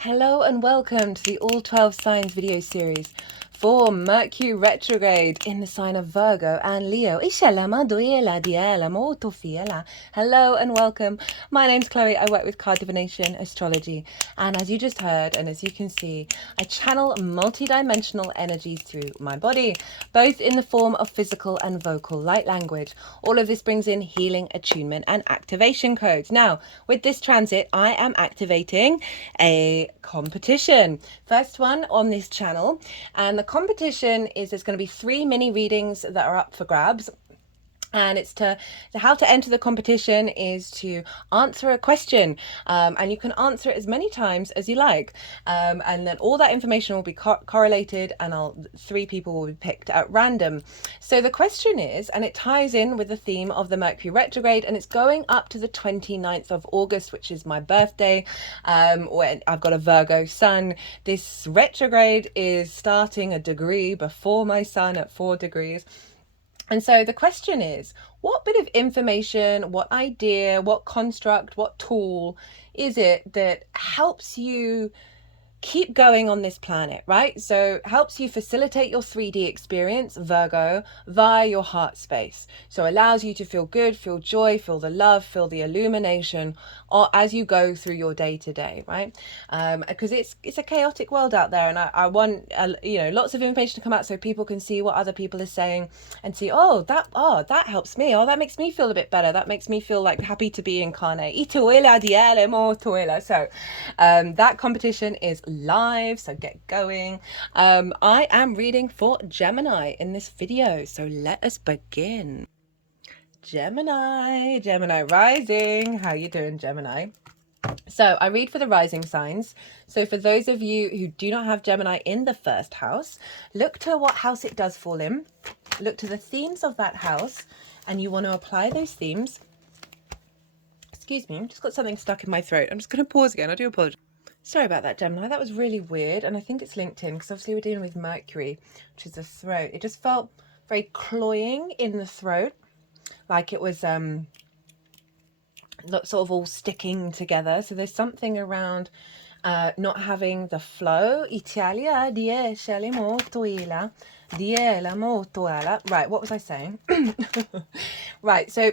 Hello and welcome to the All 12 Signs video series for Mercury retrograde in the sign of Virgo and Leo. Hello and welcome. My name's Chloe. I work with card divination, astrology, and as you just heard and as you can see, I channel multi-dimensional energies through my body, both in the form of physical and vocal light language. All of this brings in healing, attunement, and activation codes. Now, with this transit, I am activating a competition. First one on this channel, and the competition is there's going to be 3 mini readings that are up for grabs. And it's how to enter the competition is to answer a question, and you can answer it as many times as you like, and then all that information will be correlated, and 3 people will be picked at random. So the question is, and it ties in with the theme of the Mercury retrograde, and it's going up to the 29th of August, which is my birthday, when I've got a Virgo sun. This retrograde is starting a degree before my sun at 4 degrees. And so the question is, what bit of information, what idea, what construct, what tool is it that helps you keep going on this planet, right? So helps you facilitate your 3D experience, Virgo, via your heart space. So allows you to feel good, feel joy, feel the love, feel the illumination, or as you go through your day to day, right? Because it's a chaotic world out there, and I want lots of information to come out so people can see what other people are saying and see, that helps me, that makes me feel a bit better, that makes me feel like happy to be incarnate. So that competition is live, so get going. I am reading for Gemini in this video, so let us begin. Gemini rising. How you doing, Gemini? So I read for the rising signs. So for those of you who do not have Gemini in the first house, look to what house it does fall in. Look to the themes of that house, and you want to apply those themes. Excuse me, I've just got something stuck in my throat. I'm just going to pause again. I do apologize. Sorry about that, Gemini. That was really weird, and I think it's linked in because obviously we're dealing with Mercury, which is the throat. It just felt very cloying in the throat, like it was sort of all sticking together. So there's something around not having the flow. Italia, right, what was I saying? Right, so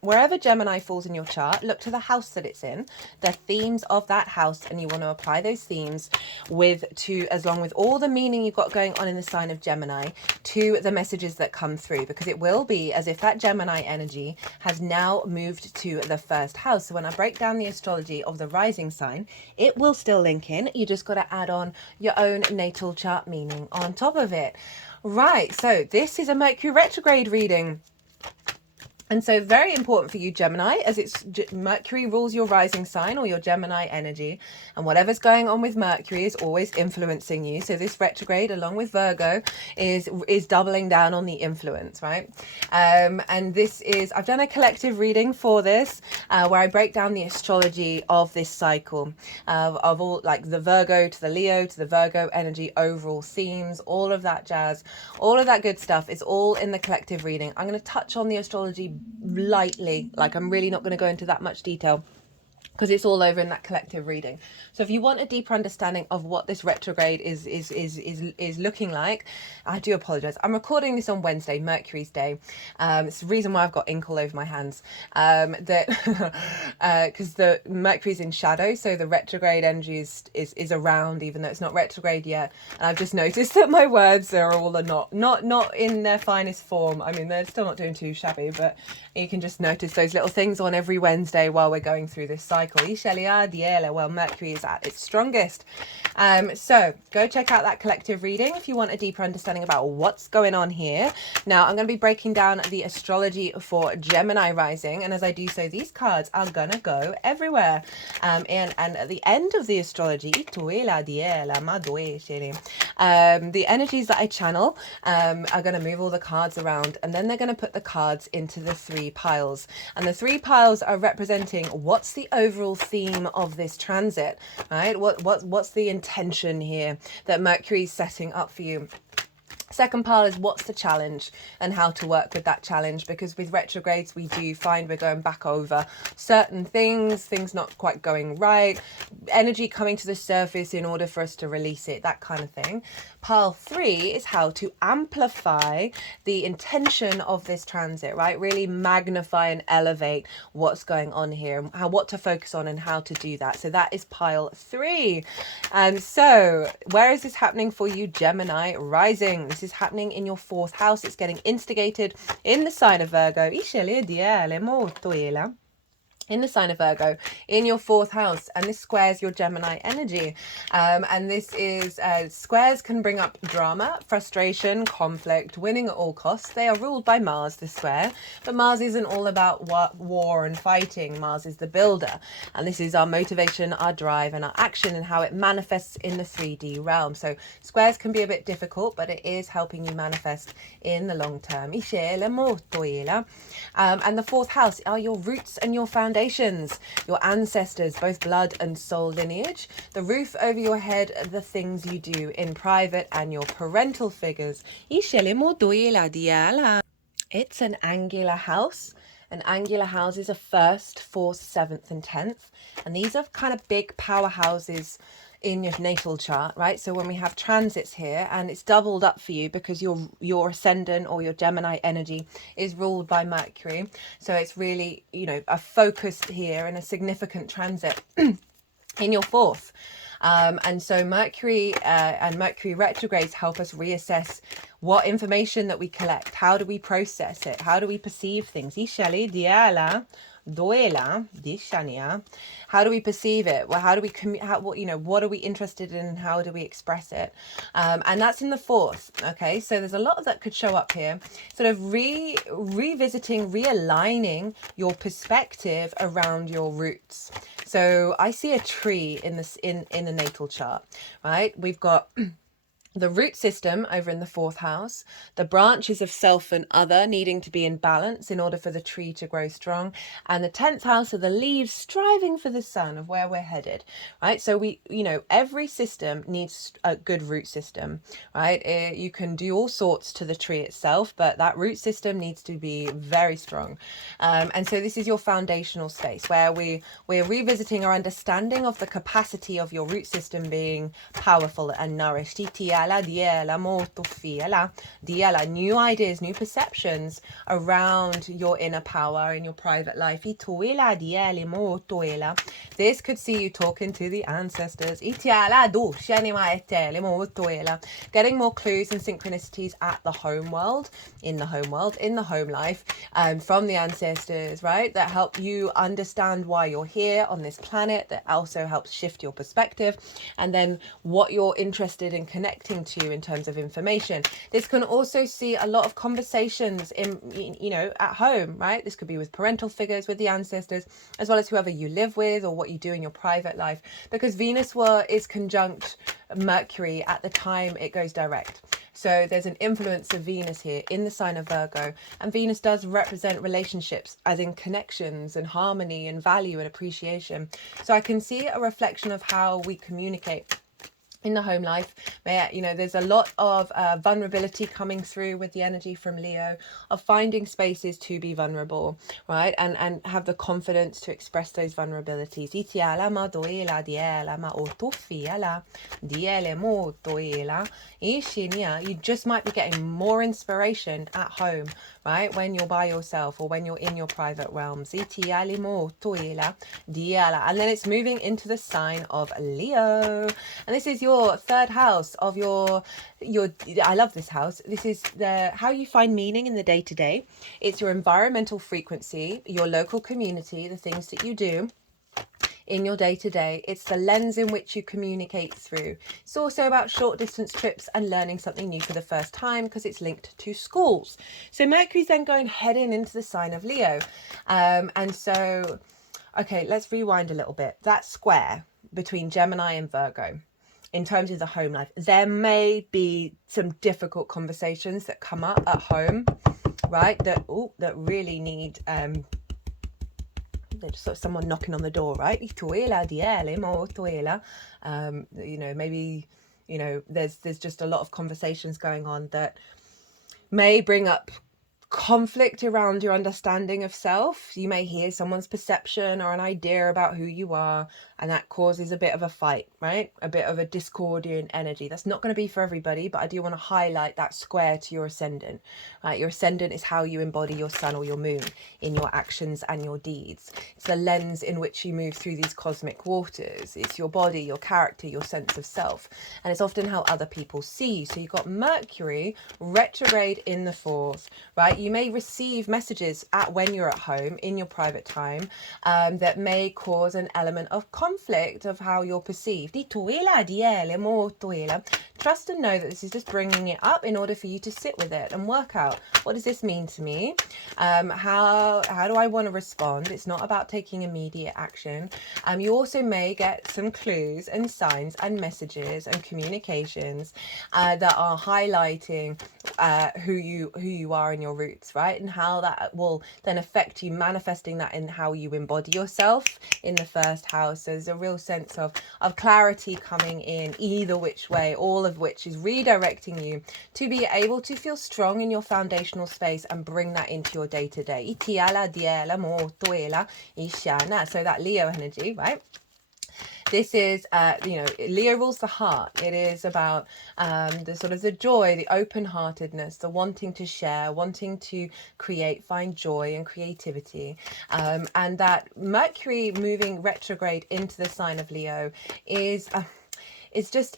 wherever Gemini falls in your chart, look to the house that it's in, the themes of that house, and you want to apply those themes along with all the meaning you've got going on in the sign of Gemini to the messages that come through, because it will be as if that Gemini energy has now moved to the first house. So when I break down the astrology of the rising sign, it will still link in. You just got to add on your own natal chart meaning on top of it. Right, so this is a Mercury retrograde reading. And so very important for you, Gemini, as it's Mercury rules your rising sign or your Gemini energy, and whatever's going on with Mercury is always influencing you. So this retrograde, along with Virgo, is doubling down on the influence, right? And this is, I've done a collective reading for this, where I break down the astrology of this cycle, of all, like the Virgo to the Leo to the Virgo energy, overall themes, all of that jazz, all of that good stuff is all in the collective reading. I'm going to touch on the astrology lightly, like I'm really not going to go into that much detail because it's all over in that collective reading. So if you want a deeper understanding of what this retrograde is looking like, I do apologize. I'm recording this on Wednesday, Mercury's day. It's the reason why I've got ink all over my hands. Because the Mercury's in shadow, so the retrograde energy is around, even though it's not retrograde yet. And I've just noticed that my words are all not in their finest form. I mean, they're still not doing too shabby, but you can just notice those little things on every Wednesday while we're going through this cycle. Well, Mercury is at its strongest. So go check out that collective reading if you want a deeper understanding about what's going on here. Now I'm going to be breaking down the astrology for Gemini rising, and as I do so, these cards are going to go everywhere. And at the end of the astrology, the energies that I channel are going to move all the cards around, and then they're going to put the cards into the 3 piles. And the 3 piles are representing what's the overall theme of this transit, right? What's the intention here that Mercury's setting up for you? Second pile is what's the challenge and how to work with that challenge, because with retrogrades we do find we're going back over certain things not quite going right, energy coming to the surface in order for us to release it, that kind of thing. Pile 3 is how to amplify the intention of this transit, right? Really magnify and elevate what's going on here, and what to focus on and how to do that. So that is pile 3. And so where is this happening for you, Gemini rising? This is happening in your 4th house. It's getting instigated in the sign of Virgo. In the sign of Virgo, in your 4th house, and this squares your Gemini energy. And this is, squares can bring up drama, frustration, conflict, winning at all costs. They are ruled by Mars, the square, but Mars isn't all about war and fighting. Mars is the builder, and this is our motivation, our drive, and our action, and how it manifests in the 3D realm. So squares can be a bit difficult, but it is helping you manifest in the long term. And the 4th house are your roots and your foundations, your ancestors, both blood and soul lineage, the roof over your head, the things you do in private, and your parental figures. It's an angular house. An angular house is a 1st, 4th, 7th, and 10th. And these are kind of big powerhouses in your natal chart, right? So when we have transits here, and it's doubled up for you because your ascendant or your Gemini energy is ruled by Mercury. So it's really, a focus here and a significant transit in your 4th. And so Mercury and Mercury retrogrades help us reassess what information that we collect. How do we process it? How do we perceive things? How do we perceive it? Well, how do we what are we interested in, and how do we express it? And that's in the 4th. Okay, so there's a lot that could show up here, sort of revisiting, realigning your perspective around your roots. So I see a tree in the natal chart, right? We've got the root system over in the 4th house, the branches of self and other needing to be in balance in order for the tree to grow strong, and the 10th house are the leaves striving for the sun of where we're headed, right? So every system needs a good root system, right? You can do all sorts to the tree itself, but that root system needs to be very strong. And so this is your foundational space where we're revisiting our understanding of the capacity of your root system being powerful and nourished. New ideas, new perceptions around your inner power in your private life. This could see you talking to the ancestors. Getting more clues and synchronicities at the home world, in the home life, from the ancestors, right? That help you understand why you're here on this planet, that also helps shift your perspective, and then what you're interested in connecting to in terms of information. This can also see a lot of conversations at home, right? This could be with parental figures, with the ancestors, as well as whoever you live with or what you do in your private life, because Venus is conjunct Mercury at the time it goes direct. So there's an influence of Venus here in the sign of Virgo, and Venus does represent relationships, as in connections and harmony and value and appreciation. So I can see a reflection of how we communicate in the home life. There's a lot of vulnerability coming through with the energy from Leo, of finding spaces to be vulnerable, right? And have the confidence to express those vulnerabilities. You just might be getting more inspiration at home, right? When you're by yourself or when you're in your private realms. And then it's moving into the sign of Leo. And this is your 3rd house of your I love this house. This is how you find meaning in the day-to-day. It's your environmental frequency, your local community, the things that you do in your day-to-day. It's the lens in which you communicate through. It's also about short distance trips and learning something new for the first time, because it's linked to schools. So Mercury's then heading into the sign of Leo. And so, okay, let's rewind a little bit. That square between Gemini and Virgo, in terms of the home life, there may be some difficult conversations that come up at home, right? That really need there's sort of someone knocking on the door, right? Maybe You know, there's just a lot of conversations going on that may bring up conflict around your understanding of self. You may hear someone's perception or an idea about who you are, and that causes a bit of a fight, right? A bit of a discordian energy. That's not going to be for everybody, but I do want to highlight that square to your ascendant, right? Your ascendant is how you embody your sun or your moon in your actions and your deeds. It's the lens in which you move through these cosmic waters. It's your body, your character, your sense of self, and it's often how other people see you. So you've got Mercury retrograde in the fourth, right? You may receive messages when you're at home in your private time that may cause an element of conflict of how you're perceived. Trust and know that this is just bringing it up in order for you to sit with it and work out, what does this mean to me? How do I want to respond? It's not about taking immediate action. You also may get some clues and signs and messages and communications that are highlighting who you are in your roots, right? And how that will then affect you, manifesting that in how you embody yourself in the first house. So there's a real sense of clarity coming in either which way, all of which is redirecting you to be able to feel strong in your foundational space and bring that into your day-to-day. So that Leo energy, right? This is, Leo rules the heart. It is about the sort of the joy, the open-heartedness, the wanting to share, wanting to create, find joy and creativity. And that Mercury moving retrograde into the sign of Leo is just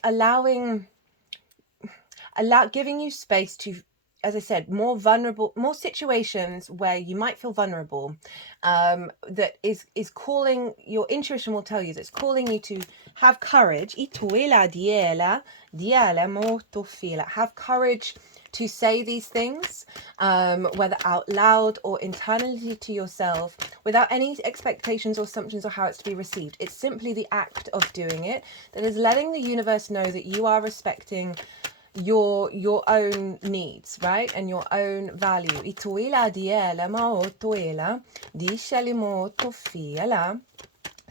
giving you space to, as I said, more vulnerable, more situations where you might feel vulnerable, that is calling, your intuition will tell you that it's calling you to have courage. Have courage to say these things, whether out loud or internally to yourself, without any expectations or assumptions of how it's to be received. It's simply the act of doing it that is letting the universe know that you are respecting your own needs, right? And your own value.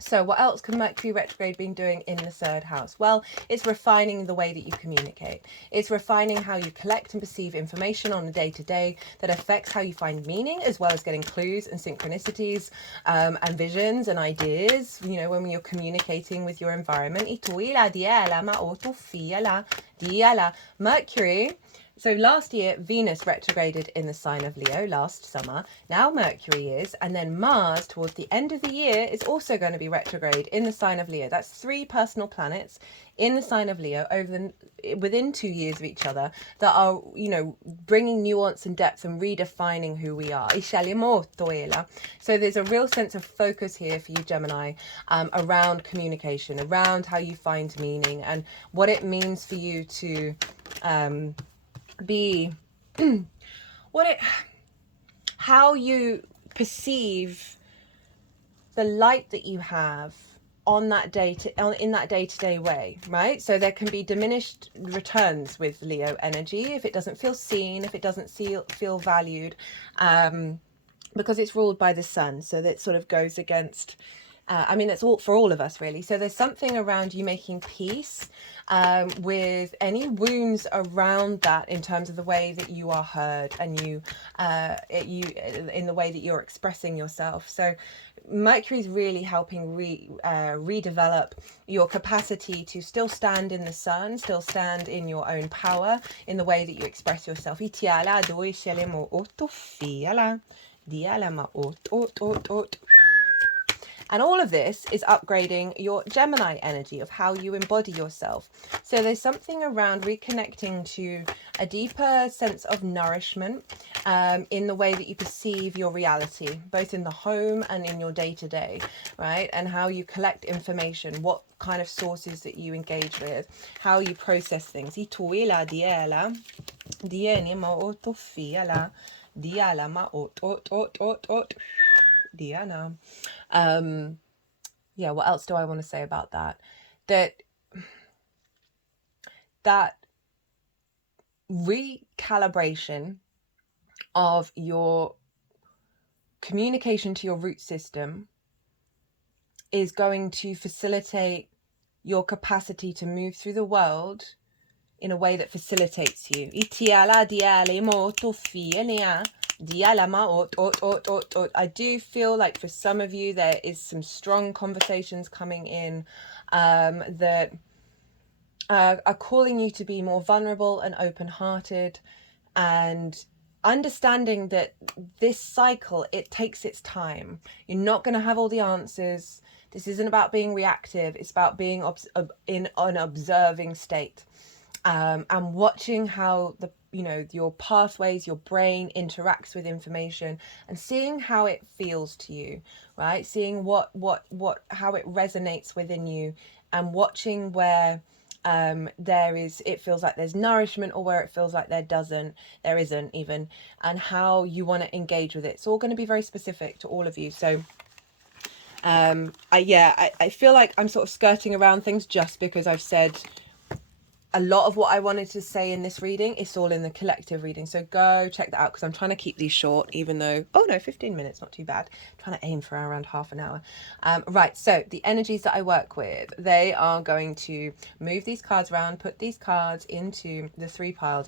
So what else can Mercury retrograde be doing in the third house? Well, it's refining the way that you communicate. It's refining how you collect and perceive information on a day-to-day that affects how you find meaning, as well as getting clues and synchronicities and visions and ideas, you know, when you're communicating with your environment. Mercury. So last year, Venus retrograded in the sign of Leo last summer. Now Mercury is, and then Mars towards the end of the year is also going to be retrograde in the sign of Leo. That's 3 personal planets in the sign of Leo within 2 years of each other that are, you know, bringing nuance and depth and redefining who we are. So there's a real sense of focus here for you, Gemini, around communication, around how you find meaning and what it means for you to be how you perceive the light that you have on that in that day-to-day way, right? So there can be diminished returns with Leo energy if it doesn't feel seen, if it doesn't feel valued, because it's ruled by the sun. So that sort of goes against that's all for all of us, really. So there's something around you making peace with any wounds around that in terms of the way that you are heard and you in the way that you're expressing yourself. So Mercury is really helping redevelop your capacity to still stand in the sun, still stand in your own power in the way that you express yourself. And all of this is upgrading your Gemini energy of how you embody yourself. So there's something around reconnecting to a deeper sense of nourishment in the way that you perceive your reality, both in the home and in your day-to-day, right? And how you collect information, what kind of sources that you engage with, how you process things. Diana. Yeah, what else do I want to say about that? That recalibration of your communication to your root system is going to facilitate your capacity to move through the world in a way that facilitates you. Itiala diale moto fienia. I do feel like for some of you there is some strong conversations coming in that are calling you to be more vulnerable and open-hearted, and understanding that this cycle, it takes its time. You're not going to have all the answers. This isn't about being reactive. It's about being in an observing state, and watching how your pathways, your brain interacts with information, and seeing how it feels to you, right? Seeing how it resonates within you, and watching where it feels like there's nourishment, or where it feels like there isn't even, and how you want to engage with it. It's all going to be very specific to all of you. So I feel like I'm sort of skirting around things just because I've said a lot of what I wanted to say in this reading. It's all in the collective reading, so go check that out, because I'm trying to keep these short, even though 15 minutes, not too bad. I'm trying to aim for around half an hour. Right, so the energies that I work with, they are going to move these cards around, put these cards into the 3 piles.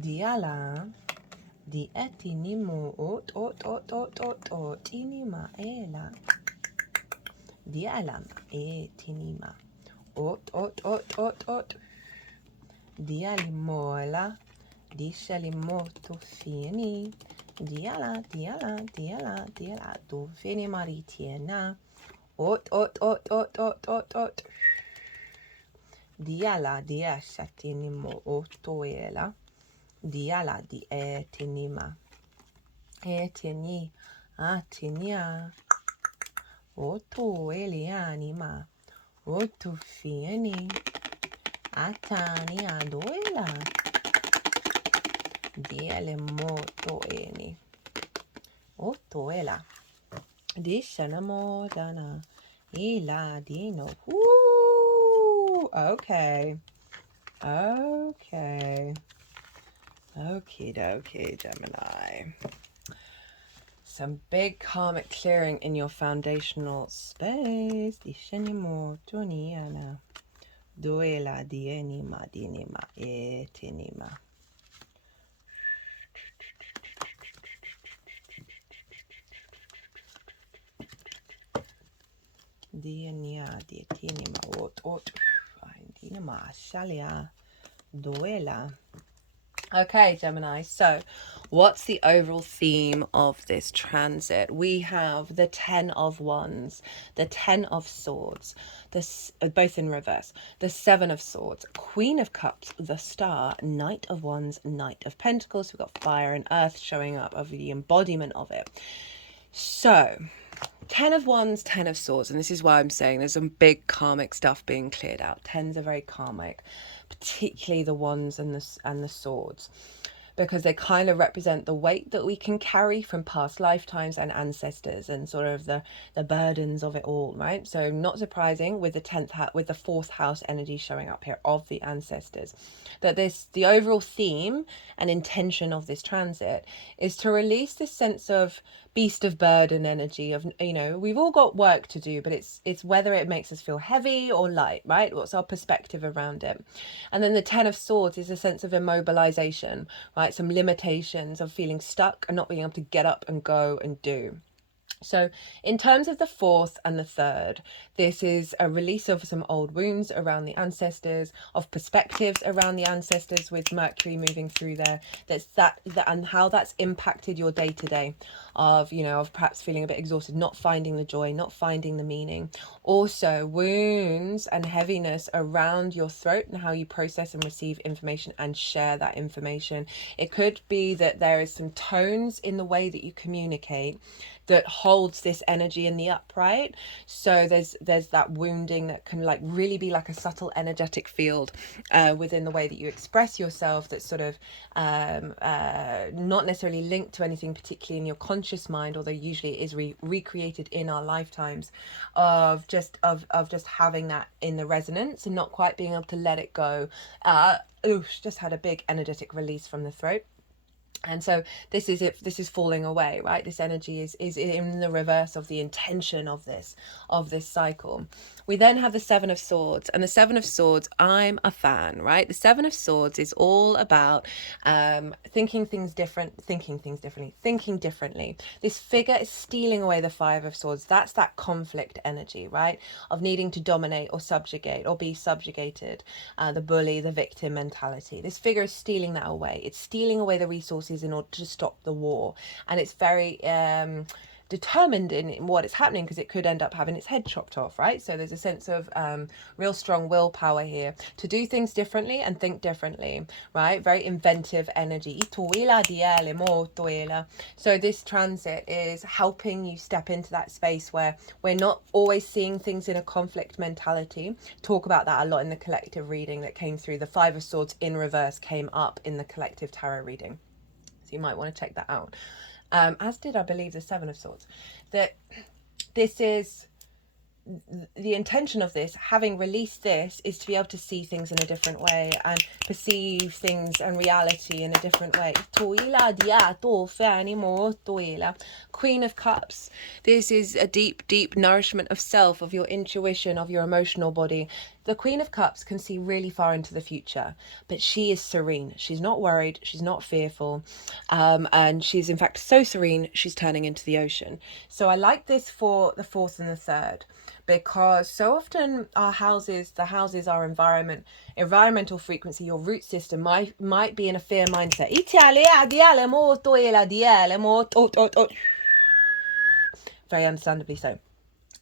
Diala, di etinimu tinima ela. Diala etinima dialimola, dishalimoto fini. Diala do fini maritiena. Diala dia shatinimo otoela. Diala di etinima. Etini atinia. Oto elianima. Oto fieni. Atani adoela. Diale moto eni. Otoela. Dishanamo dana. Ila dino. Ooh, okay. Okay. Okie dokie, Gemini. Some big karmic clearing in your foundational space. Dishenimo tuniana. Duela dienima dinima etinima. Dienia dietinima ot dinima shalia duela. Okay, Gemini, so what's the overall theme of this transit? We have the 10 of Wands, the 10 of Swords, both in reverse, the 7 of Swords, Queen of Cups, the Star, Knight of Wands, Knight of Pentacles. We've got fire and earth showing up of the embodiment of it. So 10 of Wands, 10 of Swords, and this is why I'm saying there's some big karmic stuff being cleared out. 10s are very karmic, particularly the Wands and the Swords, because they kind of represent the weight that we can carry from past lifetimes and ancestors, and sort of the burdens of it all, right? So not surprising with the 10th with the 4th house energy showing up here of the ancestors, that the overall theme and intention of this transit is to release this sense of beast of burden energy of, we've all got work to do, but it's whether it makes us feel heavy or light, right? What's our perspective around it? And then the 10 of Swords is a sense of immobilization, right? Some limitations of feeling stuck and not being able to get up and go and do. So in terms of the 4th and the 3rd, this is a release of some old wounds around the ancestors, of perspectives around the ancestors with Mercury moving through there. And how that's impacted your day-to-day of perhaps feeling a bit exhausted, not finding the joy, not finding the meaning. Also wounds and heaviness around your throat and how you process and receive information and share that information. It could be that there is some tones in the way that you communicate that holds this energy in the upright. So there's that wounding that can like really be like a subtle energetic field within the way that you express yourself, that's sort of not necessarily linked to anything particularly in your conscious mind, although usually it is recreated in our lifetimes, of just having that in the resonance and not quite being able to let it go. Just had a big energetic release from the throat. And so this is it. This is falling away, right? This energy is in the reverse of the intention of this cycle. We then have the Seven of Swords, and the Seven of Swords, I'm a fan, right? The Seven of Swords is all about thinking things differently. This figure is stealing away the Five of Swords. That's that conflict energy, right? Of needing to dominate or subjugate or be subjugated, the bully, the victim mentality. This figure is stealing that away. It's stealing away the resources in order to stop the war, and it's very determined in what is happening, because it could end up having its head chopped off, right? So there's a sense of real strong willpower here to do things differently and think differently, right? Very inventive energy. So this transit is helping you step into that space where we're not always seeing things in a conflict mentality. Talk about that a lot in the collective reading that came through. The Five of Swords in reverse came up in the collective tarot reading, so you might want to check that out. As did, I believe, the Seven of Swords. That this is the intention of this, having released this, is to be able to see things in a different way and perceive things and reality in a different way. Queen of Cups. This is a deep nourishment of self, of your intuition, of your emotional body. The Queen of Cups can see really far into the future, but she is serene. She's not worried. She's not fearful. And she's in fact so serene, she's turning into the ocean. So I like this for the fourth and the third, because so often our houses, our environmental frequency, your root system might be in a fear mindset. Very understandably so.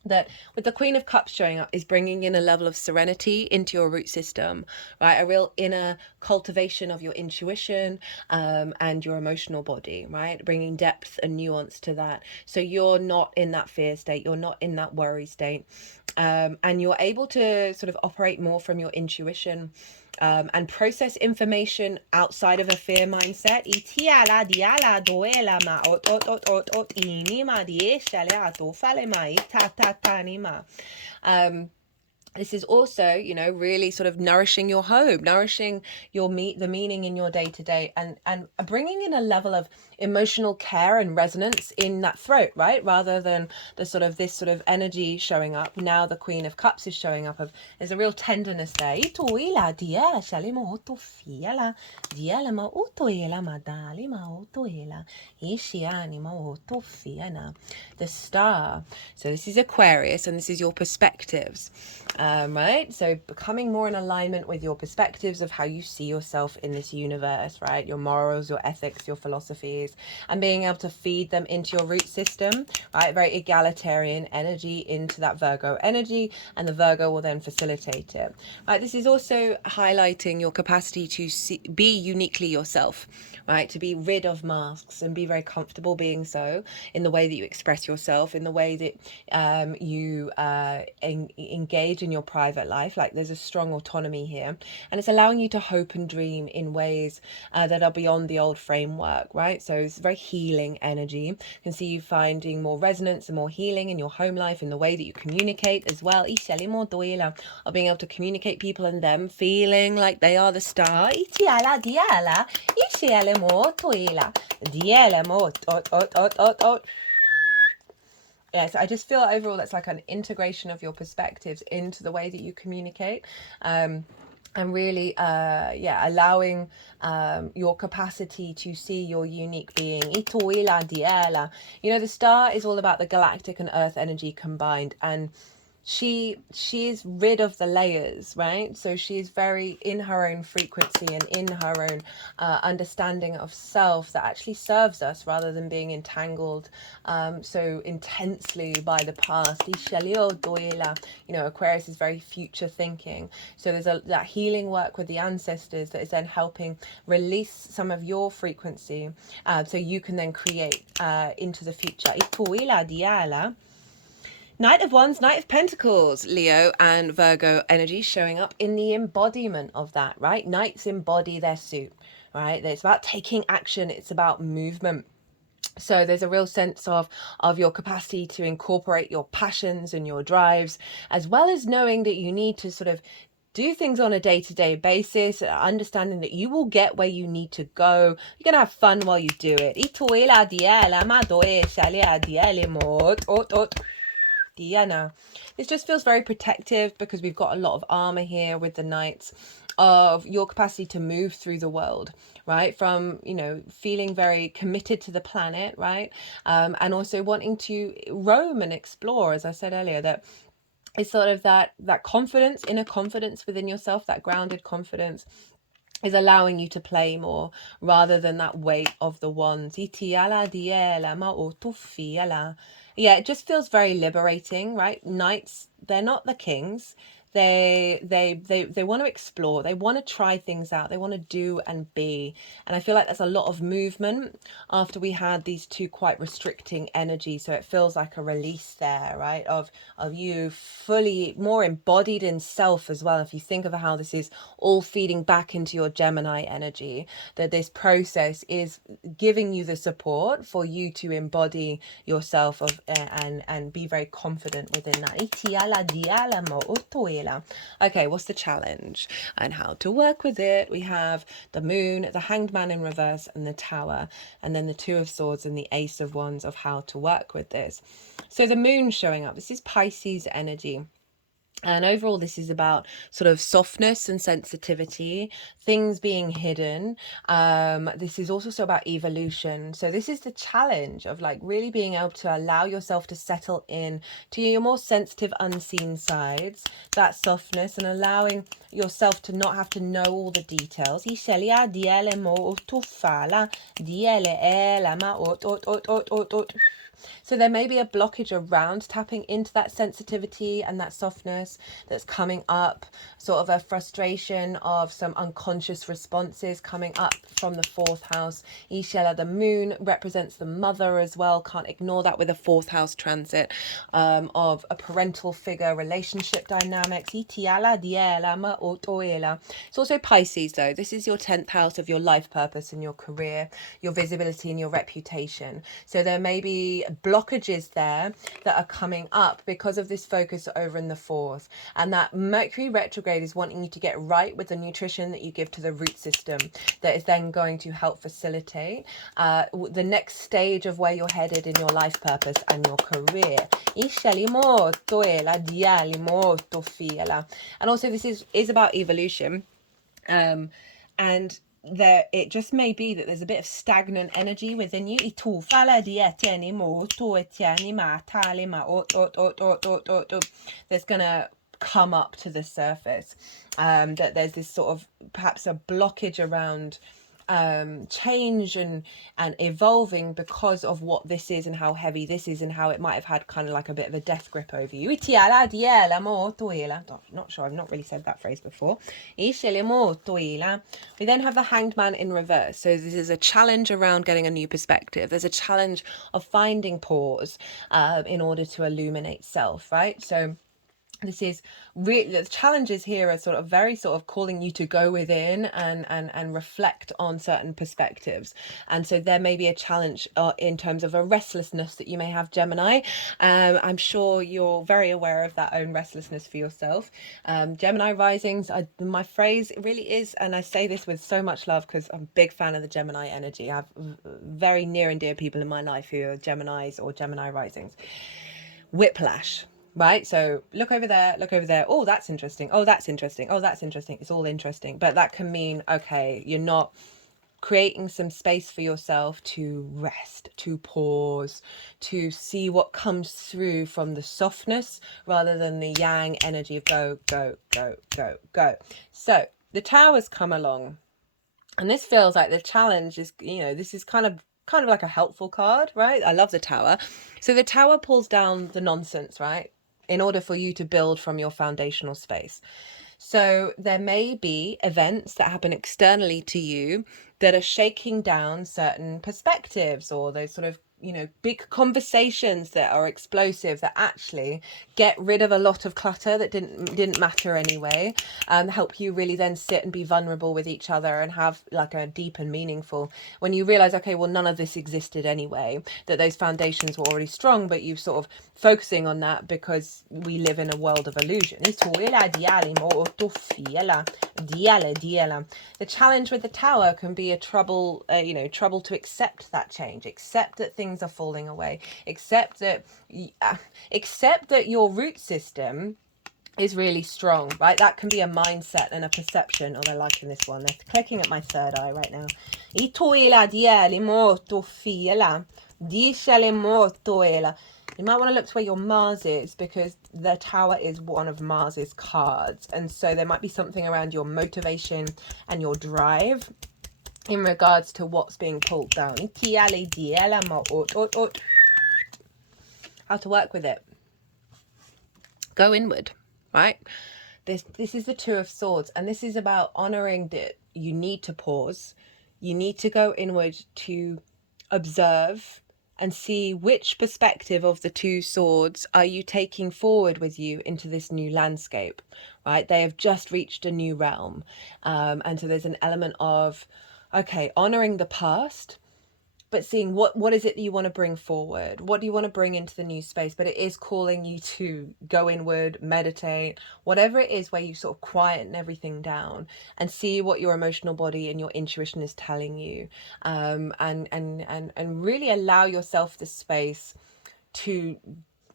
That with the Queen of Cups showing up is bringing in a level of serenity into your root system, right? A real inner cultivation of your intuition and your emotional body, right? Bringing depth and nuance to that. So you're not in that fear state. You're not in that worry state. And you're able to sort of operate more from your intuition and process information outside of a fear mindset. This is also, you know, really sort of nourishing your home, nourishing your the meaning in your day-to-day, and bringing in a level of emotional care and resonance in that throat, right? Rather than this sort of energy showing up. Now the Queen of Cups is showing up. There's a real tenderness there. The Star. So this is Aquarius, and this is your perspectives. Right? So becoming more in alignment with your perspectives of how you see yourself in this universe, right? Your morals, your ethics, your philosophies, and being able to feed them into your root system, right? Very egalitarian energy into that Virgo energy, and the Virgo will then facilitate it, right? This is also highlighting your capacity to be uniquely yourself, right? To be rid of masks and be very comfortable being so in the way that you express yourself, in the way that you engage in your private life. Like there's a strong autonomy here, and it's allowing you to hope and dream in ways that are beyond the old framework, right? So it's very healing energy. You can see you finding more resonance and more healing in your home life, in the way that you communicate as well, of being able to communicate people and them feeling like they are the star. Yes, I just feel overall that's like an integration of your perspectives into the way that you communicate, and really allowing your capacity to see your unique being. You know, the star is all about the galactic and earth energy combined, and she's rid of the layers, right? So she's very in her own frequency and in her own understanding of self that actually serves us, rather than being entangled so intensely by the past. You know, Aquarius is very future thinking, so there's that healing work with the ancestors that is then helping release some of your frequency, so you can then create into the future. Knight of Wands, Knight of Pentacles, Leo and Virgo energy showing up in the embodiment of that, right? Knights embody their suit, right? It's about taking action. It's about movement. So there's a real sense of your capacity to incorporate your passions and your drives, as well as knowing that you need to sort of do things on a day-to-day basis, understanding that you will get where you need to go. You're going to have fun while you do it. Diana. This just feels very protective because we've got a lot of armor here with the knights, of your capacity to move through the world, right? From, you know, feeling very committed to the planet, right? And also wanting to roam and explore, as I said earlier, that it's sort of that confidence, inner confidence within yourself, that grounded confidence is allowing you to play more rather than that weight of the wands. Yeah, it just feels very liberating, right? Knights, they're not the kings. They want to explore. They want to try things out. They want to do and be. And I feel like there's a lot of movement after we had these two quite restricting energies. So it feels like a release there, right? Of you fully more embodied in self as well. If you think of how this is all feeding back into your Gemini energy, that this process is giving you the support for you to embody yourself of and be very confident within that. Okay, what's the challenge and how to work with it? We have the Moon, the Hanged Man in reverse, and the Tower, and then the Two of Swords and the Ace of Wands of how to work with this. So the Moon showing up, this is Pisces energy. And overall, this is about sort of softness and sensitivity, things being hidden. This is also about evolution. So this is the challenge of like really being able to allow yourself to settle in to your more sensitive, unseen sides, that softness, and allowing yourself to not have to know all the details. So there may be a blockage around tapping into that sensitivity and that softness that's coming up, sort of a frustration of some unconscious responses coming up from the fourth house. Ishela, the Moon, represents the mother as well. Can't ignore that with a fourth house transit, of a parental figure, relationship dynamics. It's also Pisces though. This is your 10th house of your life purpose and your career, your visibility and your reputation. So there may be blockages there that are coming up because of this focus over in the fourth, and that Mercury retrograde is wanting you to get right with the nutrition that you give to the root system, that is then going to help facilitate the next stage of where you're headed in your life purpose and your career. And also this is about evolution, and there it just may be that there's a bit of stagnant energy within you. That's gonna come up to the surface, that there's this sort of perhaps a blockage around change and evolving because of what this is and how heavy this is and how it might have had kind of like a bit of a death grip over you. Not sure, I've not really said that phrase before. We then have the Hanged Man in reverse. So this is a challenge around getting a new perspective. There's a challenge of finding pause in order to illuminate self, right? So this is really, the challenges here are sort of very sort of calling you to go within and reflect on certain perspectives. And so there may be a challenge in terms of a restlessness that you may have, Gemini. I'm sure you're very aware of that own restlessness for yourself. Gemini risings, my phrase really is, and I say this with so much love because I'm a big fan of the Gemini energy. I have very near and dear people in my life who are Geminis or Gemini risings. Whiplash. Right, so look over there, oh that's interesting, oh that's interesting, oh that's interesting, it's all interesting. But that can mean, okay, you're not creating some space for yourself to rest, to pause, to see what comes through from the softness rather than the yang energy of go, go, go, go, go. So the Tower's come along, and this feels like the challenge is, you know, this is kind of like a helpful card, right? I love the Tower. So the Tower pulls down the nonsense, right, in order for you to build from your foundational space. So there may be events that happen externally to you that are shaking down certain perspectives, or those sort of, you know, big conversations that are explosive, that actually get rid of a lot of clutter that didn't matter anyway, help you really then sit and be vulnerable with each other and have like a deep and meaningful, when you realize, okay, well, none of this existed anyway, that those foundations were already strong, but you sort of focusing on that because we live in a world of illusion. The challenge with the Tower can be a trouble, trouble to accept that change, accept that things are falling away, accept that your root system is really strong, right? That can be a mindset and a perception. Oh, they're liking this one. They're clicking at my third eye right now. You might want to look to where your Mars is, because the Tower is one of Mars's cards. And so there might be something around your motivation and your drive in regards to what's being pulled down. How to work with it. Go inward, right? This is the Two of Swords, and this is about honoring that you need to pause. You need to go inward to observe and see which perspective of the two swords are you taking forward with you into this new landscape, right? They have just reached a new realm. And so there's an element of, okay, honoring the past, but seeing what is it that you want to bring forward? What do you want to bring into the new space? But it is calling you to go inward, meditate, whatever it is, where you sort of quieten everything down and see what your emotional body and your intuition is telling you, and really allow yourself the space to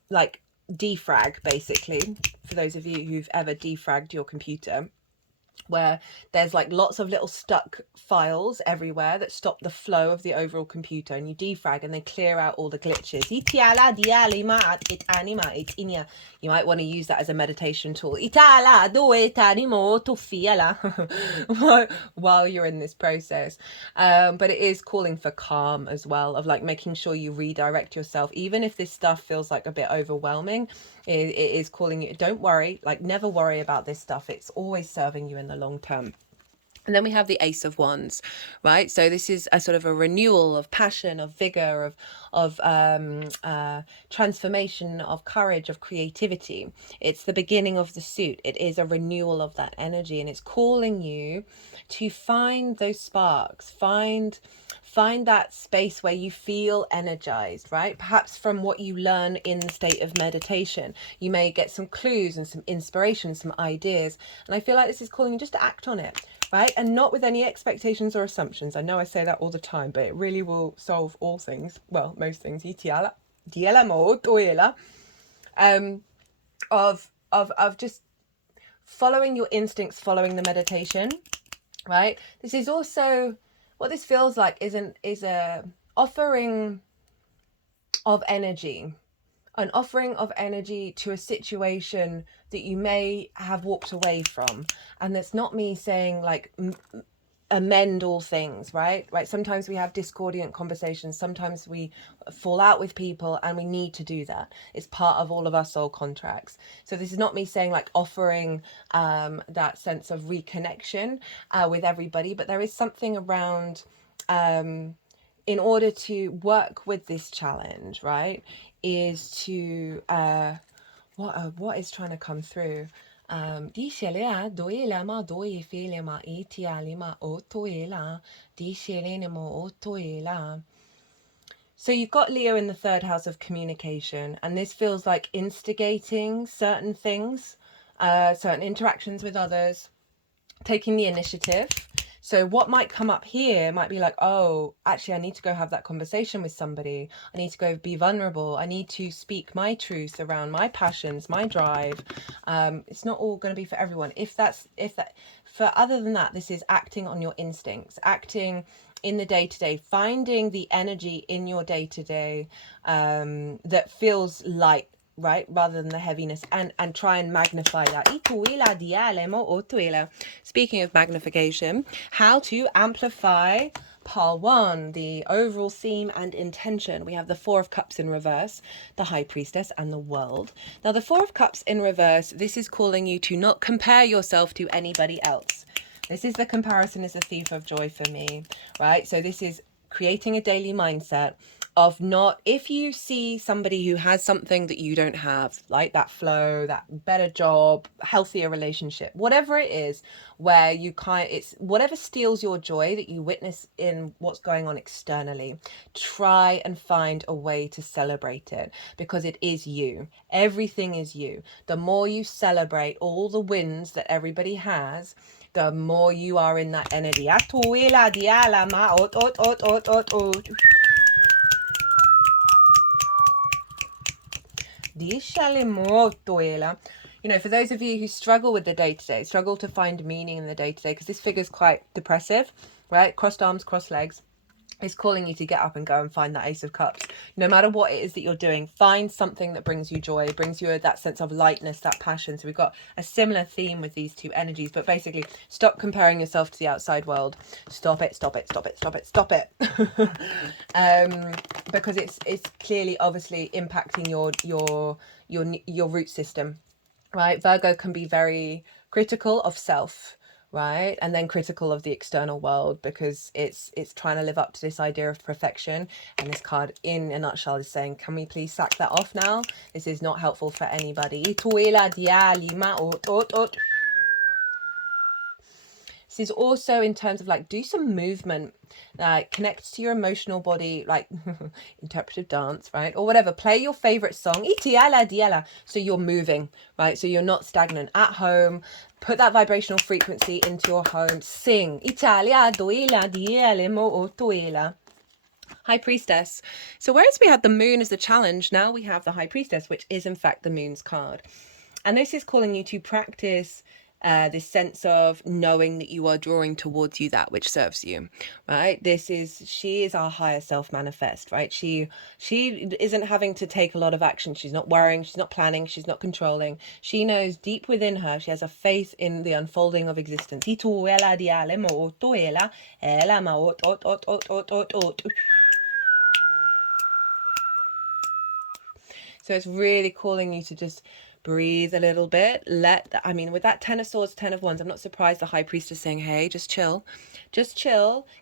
like defrag, basically, for those of you who've ever defragged your computer, where there's like lots of little stuck files everywhere that stop the flow of the overall computer, and you defrag and they clear out all the glitches. You might want to use that as a meditation tool while you're in this process. But it is calling for calm as well, of like making sure you redirect yourself, even if this stuff feels like a bit overwhelming. It is calling you, don't worry, like never worry about this stuff. It's always serving you in the long term. And then we have the Ace of Wands, right? So this is a sort of a renewal of passion, of vigor, of transformation, of courage, of creativity. It's the beginning of the suit. It is a renewal of that energy, and it's calling you to find those sparks, find that space where you feel energized, right? Perhaps from what you learn in the state of meditation, you may get some clues and some inspiration, some ideas. And I feel like this is calling you just to act on it, right? And not with any expectations or assumptions. I know I say that all the time, but it really will solve all things. Well, most things. Of just following your instincts, following the meditation, right? This is also what this feels like is a offering of energy, an offering of energy to a situation that you may have walked away from. And that's not me saying like amend all things, right? Sometimes we have discordant conversations, sometimes we fall out with people, and we need to do that. It's part of all of our soul contracts. So this is not me saying like offering that sense of reconnection with everybody, but there is something around in order to work with this challenge, right, is to what is trying to come through. So you've got Leo in the third house of communication, and this feels like instigating certain things, certain interactions with others, taking the initiative. So what might come up here might be like, oh, actually, I need to go have that conversation with somebody. I need to go be vulnerable. I need to speak my truth around my passions, my drive. It's not all going to be for everyone. Other than that, this is acting on your instincts, acting in the day-to-day, finding the energy in your day-to-day that feels light, right, rather than the heaviness, and try and magnify that. Speaking of magnification, how to amplify Pile 1, the overall theme and intention. We have the Four of Cups in reverse, the High Priestess, and the World. Now, the Four of Cups in reverse, this is calling you to not compare yourself to anybody else. This is the comparison is a thief of joy for me, right? So this is creating a daily mindset of not, if you see somebody who has something that you don't have, like that flow, that better job, healthier relationship, whatever it is, where you it's whatever steals your joy that you witness in what's going on externally, try and find a way to celebrate it, because it is you. Everything is you. The more you celebrate all the wins that everybody has, the more you are in that energy. You know, for those of you who struggle with the day-to-day, struggle to find meaning in the day-to-day, because this figure's quite depressive, right? Crossed arms, crossed legs. It's calling you to get up and go and find that Ace of Cups. No matter what it is that you're doing, find something that brings you joy, brings you that sense of lightness, that passion. So we've got a similar theme with these two energies, but basically stop comparing yourself to the outside world. Stop it, stop it, stop it, stop it, stop it. Because it's clearly obviously impacting your root system, right? Virgo can be very critical of self, right, and then critical of the external world, because it's trying to live up to this idea of perfection. And this card in a nutshell is saying, can we please sack that off now? This is not helpful for anybody. This is also in terms of like, do some movement, connect to your emotional body, like interpretive dance, right? Or whatever, play your favorite song, so you're moving, right? So you're not stagnant at home. Put that vibrational frequency into your home, sing. High Priestess. So whereas we had the moon as the challenge, now we have the High Priestess, which is in fact the moon's card. And this is calling you to practice this sense of knowing that you are drawing towards you that which serves you, right? She is our higher self manifest, right? She isn't having to take a lot of action. She's not worrying, she's not planning, she's not controlling. She knows deep within her, she has a faith in the unfolding of existence. So it's really calling you to just breathe a little bit. With that 10 of Swords, 10 of Wands, I'm not surprised the High Priestess is saying, hey, just chill,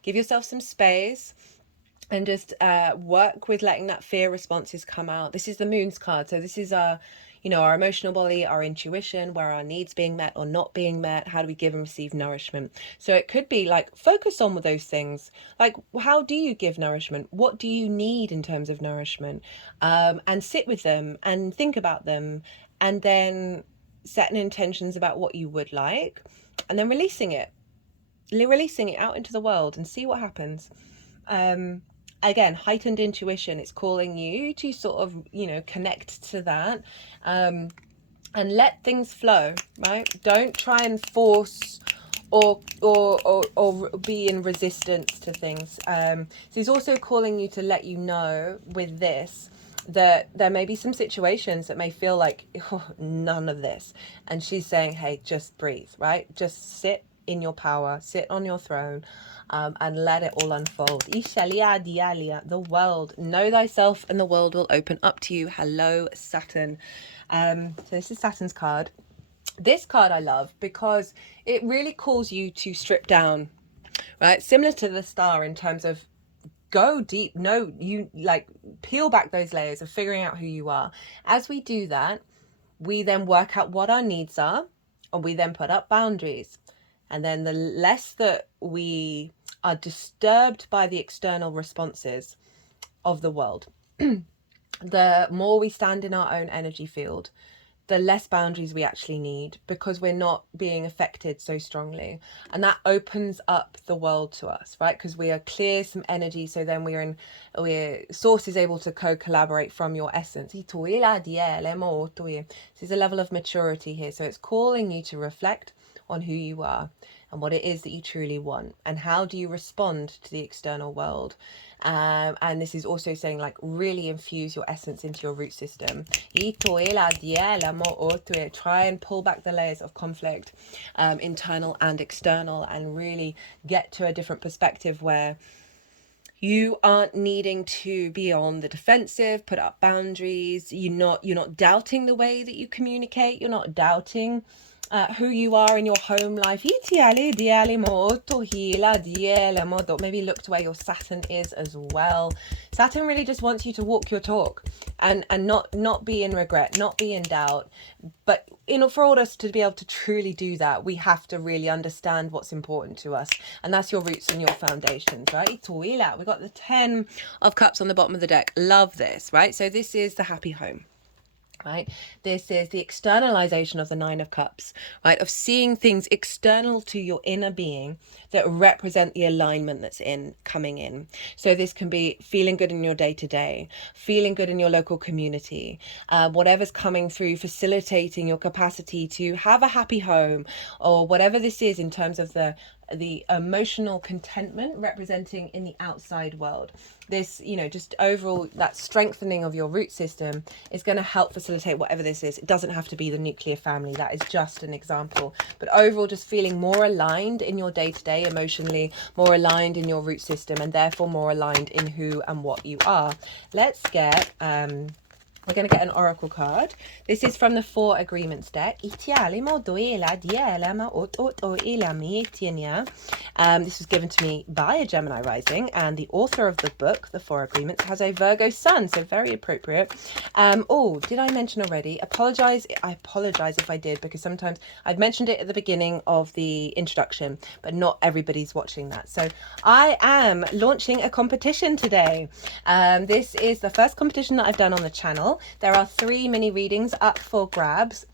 give yourself some space, and just work with letting that fear responses come out. This is the moon's card. So this is our emotional body, our intuition, where our needs being met or not being met. How do we give and receive nourishment? So it could be like, focus on those things. Like, how do you give nourishment? What do you need in terms of nourishment? And sit with them and think about them, and then setting intentions about what you would like, and then releasing it out into the world and see what happens. Again, heightened intuition, it's calling you to sort of, connect to that, and let things flow, right? Don't try and force or be in resistance to things. So he's also calling you to let you know with this that there may be some situations that may feel like, oh, none of this. And she's saying, hey, just breathe, right? Just sit in your power, sit on your throne, and let it all unfold. The world. Know thyself and the world will open up to you. Hello, Saturn. So this is Saturn's card. This card I love because it really calls you to strip down, right? Similar to the Star in terms of go deep. No, you like peel back those layers of figuring out who you are. As we do that, we then work out what our needs are, and we then put up boundaries. And then the less that we are disturbed by the external responses of the world, the more we stand in our own energy field, the less boundaries we actually need, because we're not being affected so strongly. And that opens up the world to us, right? Because we are clear some energy, so then source is able to co-collaborate from your essence. This is a level of maturity here. So it's calling you to reflect on who you are and what it is that you truly want, and how do you respond to the external world. And this is also saying, like, really infuse your essence into your root system. Try and pull back the layers of conflict, internal and external, and really get to a different perspective where you aren't needing to be on the defensive, put up boundaries. You're not doubting the way that you communicate. You're not doubting who you are in your home life. Maybe look to where your Saturn is as well. Saturn really just wants you to walk your talk and not be in regret, not be in doubt. But for all us to be able to truly do that, we have to really understand what's important to us, and that's your roots and your foundations, right? We got the 10 of Cups on the bottom of the deck. Love this, right? So this is the happy home. Right, this is the externalization of the 9 of Cups, right, of seeing things external to your inner being that represent the alignment that's coming in. So this can be feeling good in your day-to-day, feeling good in your local community, whatever's coming through, facilitating your capacity to have a happy home, or whatever this is in terms of the emotional contentment representing in the outside world. This, just overall, that strengthening of your root system is going to help facilitate whatever this is. It doesn't have to be the nuclear family. That is just an example. But overall, just feeling more aligned in your day-to-day emotionally, more aligned in your root system, and therefore more aligned in who and what you are. Let's get... we're going to get an oracle card. This is from the 4 Agreements deck. This was given to me by a Gemini rising, and the author of the book, The 4 Agreements, has a Virgo sun, so very appropriate. Did I mention already? I apologize if I did, because sometimes I've mentioned it at the beginning of the introduction, but not everybody's watching that. So I am launching a competition today. This is the first competition that I've done on the channel. There are 3 mini readings up for grabs.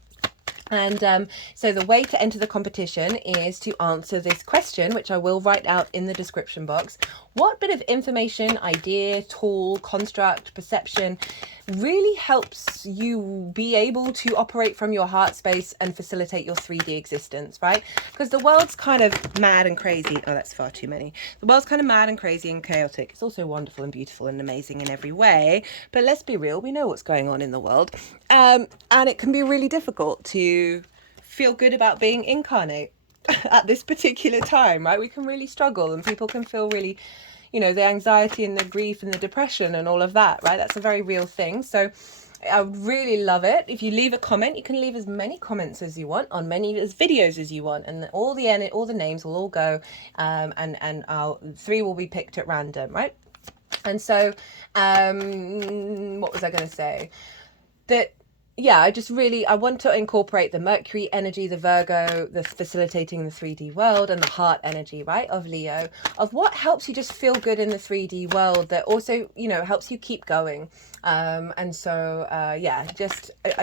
And so the way to enter the competition is to answer this question, which I will write out in the description box. What bit of information, idea, tool, construct, perception really helps you be able to operate from your heart space and facilitate your 3D existence, right? Because the world's kind of mad and crazy. Oh, that's far too many. The world's kind of mad and crazy and chaotic. It's also wonderful and beautiful and amazing in every way. But let's be real, we know what's going on in the world. And it can be really difficult to feel good about being incarnate at this particular time, right? We can really struggle, and people can feel really, the anxiety and the grief and the depression and all of that, right? That's a very real thing. So I would really love it if you leave a comment. You can leave as many comments as you want on as videos as you want, and all the names will all go, and 3 will be picked at random, right? And so what was I going to say? That I want to incorporate the Mercury energy, the Virgo, the facilitating the 3D world, and the heart energy, right, of Leo, of what helps you just feel good in the 3D world that also, helps you keep going. I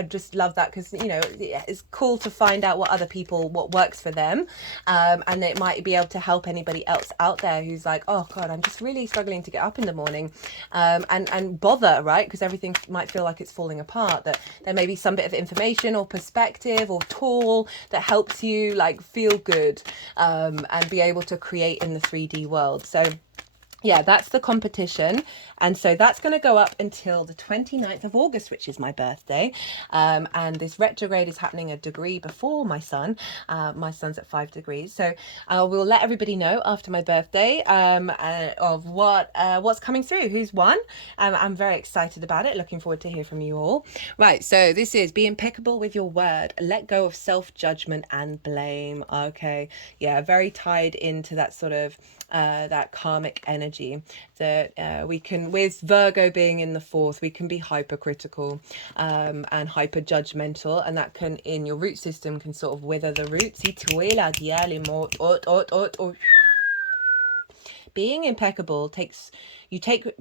just love that, because, it's cool to find out what works for them. And it might be able to help anybody else out there who's like, oh God, I'm just really struggling to get up in the morning, and bother, right? Because everything might feel like it's falling apart, that there may be some bit of information or perspective or tool that helps you feel good, and be able to create in the 3D world. So yeah, that's the competition. And so that's going to go up until the 29th of August, which is my birthday. And this retrograde is happening a degree before my sun. My sun's at 5 degrees. So we'll let everybody know after my birthday of what's coming through, who's won. I'm very excited about it. Looking forward to hear from you all. Right, so this is be impeccable with your word. Let go of self-judgment and blame. Okay, yeah, very tied into that sort of that karmic energy that we can, with Virgo being in the 4th, we can be hypercritical and hyper judgmental, and that can, in your root system, can sort of wither the roots. Being impeccable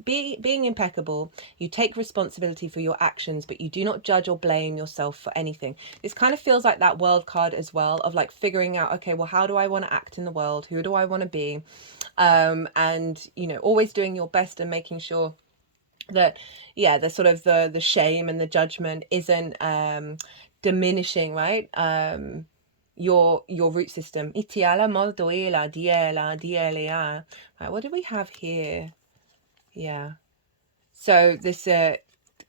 being impeccable, you take responsibility for your actions, but you do not judge or blame yourself for anything. This kind of feels like that world card as well, of figuring out, okay, well, how do I want to act in the world? Who do I want to be? And always doing your best and making sure that the sort of the shame and the judgment isn't diminishing, right? your root system. Itiala, moldoela, diela, dielea. Right, what do we have here? Yeah. So this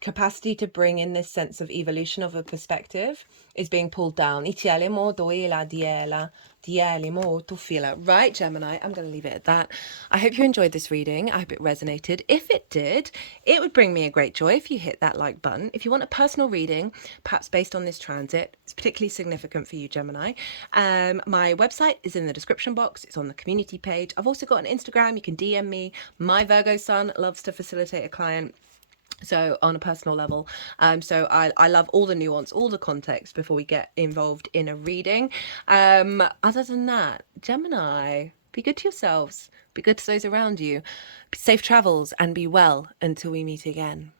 capacity to bring in this sense of evolution of a perspective is being pulled down. Itialemo doela diela, dielimo tufila. Right, Gemini, I'm going to leave it at that. I hope you enjoyed this reading. I hope it resonated. If it did, it would bring me a great joy if you hit that like button. If you want a personal reading, perhaps based on this transit, it's particularly significant for you, Gemini. My website is in the description box. It's on the community page. I've also got an Instagram. You can DM me. My Virgo sun loves to facilitate a client. So on a personal level, so I love all the nuance, all the context before we get involved in a reading. Other than that, Gemini, be good to yourselves, be good to those around you, safe travels, and be well until we meet again.